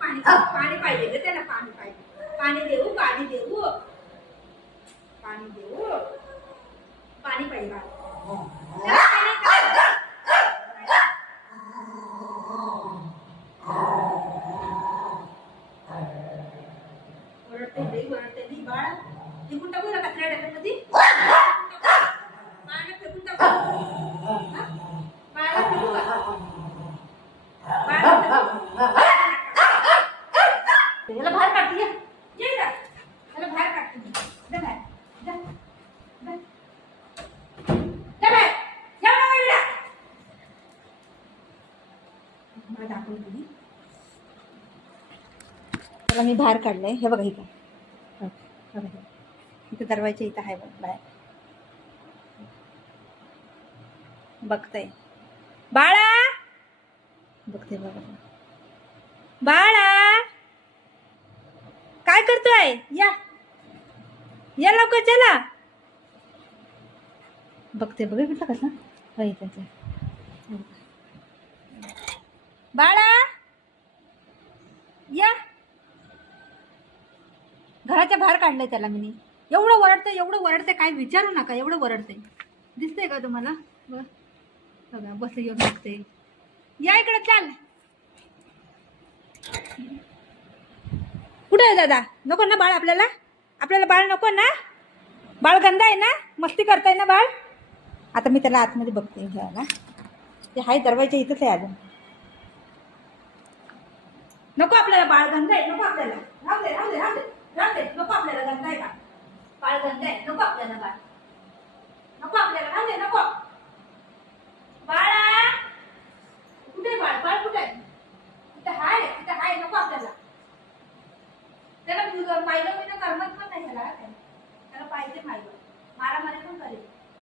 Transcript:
पाणी पाहिजे त्याला, पाणी पाहिजे. पाणी देऊ, पाणी देऊ, पाणी देऊ, पाणी पाहिजे. ओरडते नाही बाळ. फेकून टाकू ना कचरा डब्यामध्ये. बाळाला फेकून टाकू. बाळाला फेकू का? याला बाहेर काढते. ये का याला बाहेर काढते. जा बाहेर, जा जा जा बाहेर. या ना बाईला. मला दाखवून दिली. त्याला मी बाहेर काढलंय. हे बघा इथं, इथं दरवाजा इथं आहे बघ बाहेर. बघताय बाळा, बघते बघा बाळा काय करतोय. या या लवकर चला. बघते बघा कुठला कसा बाळा. या घराच्या बाहेर काढलंय त्याला मी. एवढं वरडतंय, एवढं वरडतंय, काय विचारू नका. एवढं वरडतंय. दिसतंय का तुम्हाला? बघा बस येऊन बघते. या इकडे चाल. कुठे आहे दादा? नको ना बाळ आपल्याला? आपल्याला बाळ नको ना? बाळ गंदा आहे ना? मस्ती करताय ना बाळ? आता मी त्याला आतमध्ये बघते घ्यायला. ते हाय दरवाजा इथंच आहे अजून. नको आपल्याला बाळ गंदा आहे. नको आपल्याला. राहू दे राहू दे राहू दे राहू दे. नको आपल्याला गंदा आहे का? बाळ गंदा आहे. नको आपल्याला बाळ. नको आपल्याला. राहू दे नको.